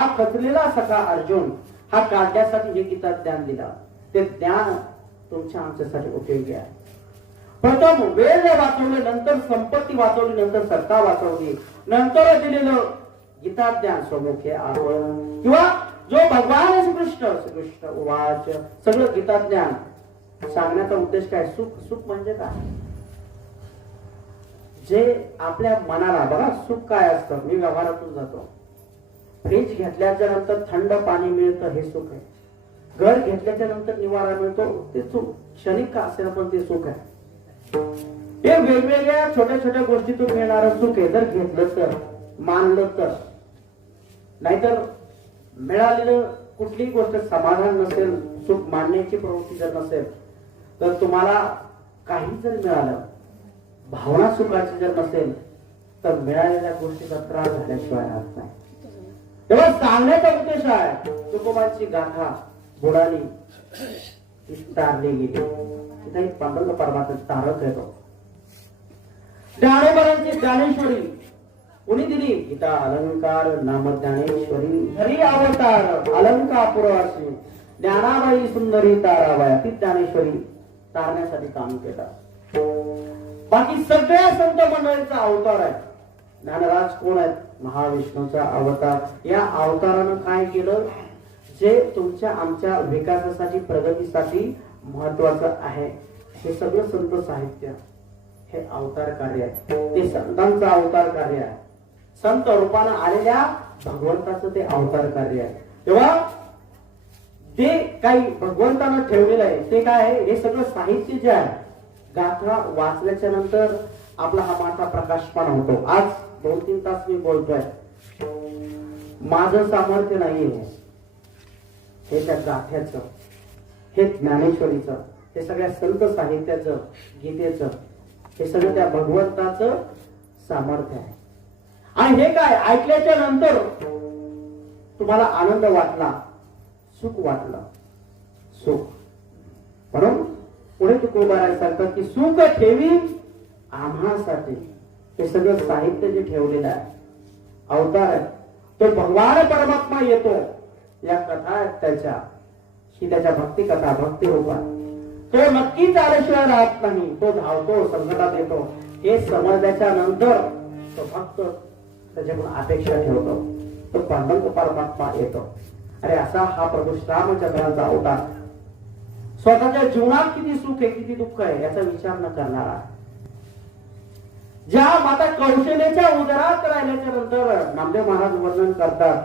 हा खचलेला सखा अर्जुन हा काढण्यासाठी हे गीता ज्ञान दिला. ते ज्ञान तुमच्या आमच्यासाठी उपयोगी आहे. प्रथम वेद वाचवले, नंतर संपत्ती वाचवली, नंतर सत्ता वाचवली, नंतर दिलेलं गीता ज्ञान स्वमुखे आरोहण किंवा जो भगवान श्रीकृष्ण उवाच सगळं गीता ज्ञान सांगण्याचा उद्देश काय? सुख. सुख म्हणजे काय? जे आपल्या मनाला बघा सुख काय असतं. मी व्यवहारातून जातो, फ्रीज घेतल्याच्या नंतर थंड पाणी मिळतं हे सुख आहे. घर घेतल्याच्या नंतर निवारा मिळतो ते सुख क्षणिक का असेल पण ते सुख आहे. हे वेगवेगळ्या छोट्या छोट्या गोष्टीतून मिळणारं सुख आहे. जर घेतलं तर, मानलं तर. नाहीतर मिळालेलं कुठलीही गोष्ट समाधान नसेल, सुख मानण्याची प्रवृत्ती जर नसेल, तर तुम्हाला काही जर मिळालं, भावना सुखाची जर नसेल, तर मिळालेल्या गोष्टीचा त्रास झाल्याशिवाय राहत नाही. तेव्हा सांगण्याचा उद्देश आहे तुकोबांची गाथा बुडाली तारली गेली. तिथे पांडुरंग परमात्मा तारक येतो. ज्ञानोबरांची ज्ञानेश्वरी कुणी दिली? गीता अलंकार नाम ज्ञानेश्वरी हरी अवतार अलंकार पुरवासी ज्ञानाबाई सुंदरी ताराबाई ती ज्ञानेश्वरी तारण्यासाठी काम केलं. बाकी सगळ्या संत मंडळींचा अवतार आहे. ज्ञानराज कोण आहेत? महाविष्णूचा अवतार. या अवतारानं काय केलं? जे तुमच्या आमच्या विकासासाठी प्रगतीसाठी महत्वाचं आहे हे सगळं संत साहित्य हे अवतार कार्य आहे. ते संतांचं अवतार कार्य आहे. संत रूपानं आलेल्या भगवंताचं ते अवतार कार्य आहे. तेव्हा ते काही भगवंतानं ठेवलेलं आहे ते काय आहे? हे सगळं साहित्य जे आहे गाथा वाचल्याच्या नंतर आपला हा माथा प्रकाशमान होतो. आज 2-3 तास मी बोलतोय, माझं सामर्थ्य नाहीये. हे त्या गाथ्याचं, हे ज्ञानेश्वरीचं, हे सगळ्या संत साहित्याचं, गीतेचं, हे सगळं त्या भगवंताचं सामर्थ्य आहे. आणि हे काय ऐकल्याच्या नंतर तुम्हाला आनंद वाटला, सुख वाटलं, सुख. म्हणून पुढे तुकोबाराय सांगतात की सुख ठेवी आम्हासाठी. हे सगळं साहित्य जे ठेवलेलं आहे अवतार आहे तो भगवान परमात्मा येतो. या कथा आहेत त्याच्या, ही त्याच्या भक्ती कथा, भक्ती रूपात. तो नक्कीच आल्याशिवाय राहत नाही. तो धावतो, संकटात येतो. हे समजल्याच्या नंतर तो भक्त त्याच्याकडून अपेक्षा ठेवतो. तो पांडुरंग परमात्मा येतो. अरे असा हा प्रभू श्रीरामचंद्रांचा अवतार स्वतःच्या जीवनात किती सुख आहे किती दुःख आहे याचा विचार न करणारा. ज्या माता कौशल्याच्या उदरात राहिल्याच्या नंतर नामदेव महाराज वर्णन करतात